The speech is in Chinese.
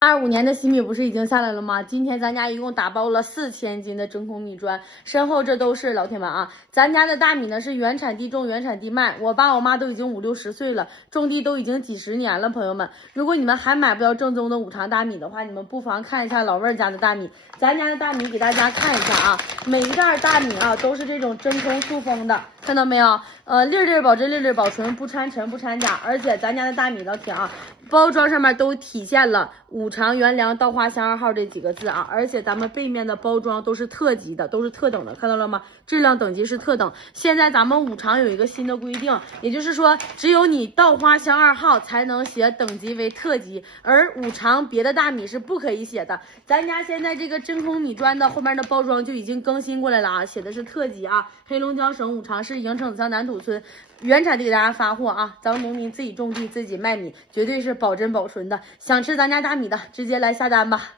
25年的新米不是已经下来了吗？今天咱家一共打包了4000斤的真空米砖，身后这都是老铁们啊，咱家的大米呢是原产地种，原产地卖。我爸我妈都已经50、60岁了，种地都已经几十年了，朋友们，如果你们还买不到正宗的五常大米的话，你们不妨看一下老魏家的大米。咱家的大米给大家看一下啊，每一袋大米啊都是这种真空塑封的，看到没有？粒粒保真，粒粒保纯，不掺陈不掺假，而且咱家的大米老铁啊，包装上面都体现了五常原粮稻花香2号这几个字啊，而且咱们背面的包装都是特级的，都是特等的，看到了吗？质量等级是特等。现在咱们五常有一个新的规定，也就是说，只有你稻花香2号才能写等级为特级，而五常别的大米是不可以写的。咱家现在这个真空米砖的后面的包装就已经更新过来了啊，写的是特级啊，黑龙江省五常市营城子乡南土村原产地给大家发货啊，咱们农民自己种地自己卖米，绝对是保真保纯的。想吃咱家大米的，直接来下单吧。